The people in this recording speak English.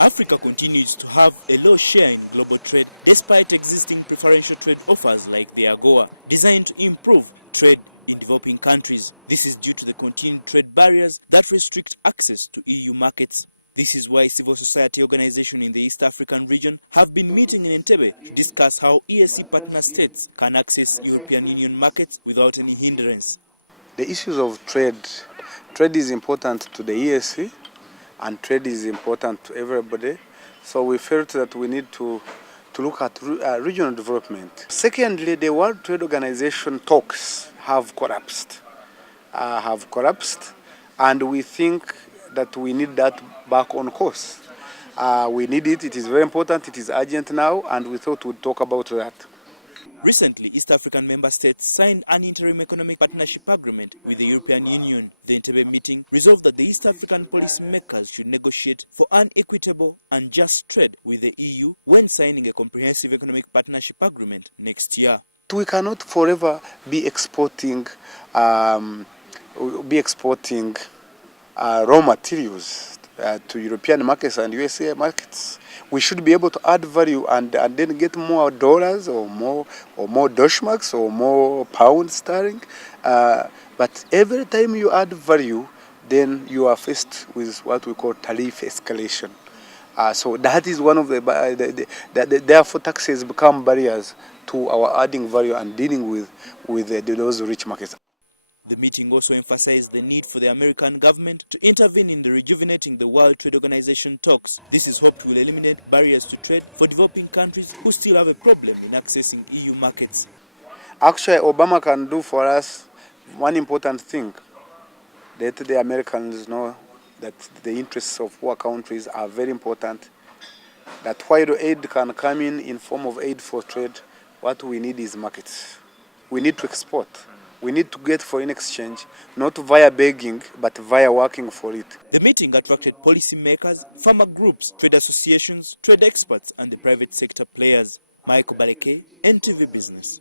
Africa continues to have a low share in global trade despite existing preferential trade offers like the AGOA, designed to improve trade in developing countries. This is due to the continued trade barriers that restrict access to EU markets. This is why civil society organizations in the East African region have been meeting in Entebbe to discuss how EAC partner states can access European Union markets without any hindrance. The issues of trade is important to the EAC and trade is important to everybody. So we felt that we need to look at regional development. Secondly, the World Trade Organization talks have collapsed, and we think that we need that back on course. We need it. It is very important. It is urgent now, and we thought we'd talk about that. Recently, East African member states signed an interim economic partnership agreement with the European Union. The Entebbe meeting resolved that the East African policymakers should negotiate for an equitable and just trade with the EU when signing a comprehensive economic partnership agreement next year. We cannot forever be exporting raw materials to European markets and USA markets. We should be able to add value and then get more dollars or more Deutschmarks or more pound sterling. But every time you add value, then you are faced with what we call tariff escalation. So that is one of therefore taxes become barriers to our adding value and dealing with those rich markets. The meeting also emphasized the need for the American government to intervene in the rejuvenating the World Trade Organization talks. This is hoped will eliminate barriers to trade for developing countries who still have a problem in accessing EU markets. Actually, Obama can do for us one important thing. Let the Americans know that the interests of poor countries are very important. That while aid can come in form of aid for trade, what we need is markets. We need to export. We need to get foreign exchange, not via begging, but via working for it. The meeting attracted policymakers, farmer groups, trade associations, trade experts, and the private sector players. Michael Baleke, NTV Business.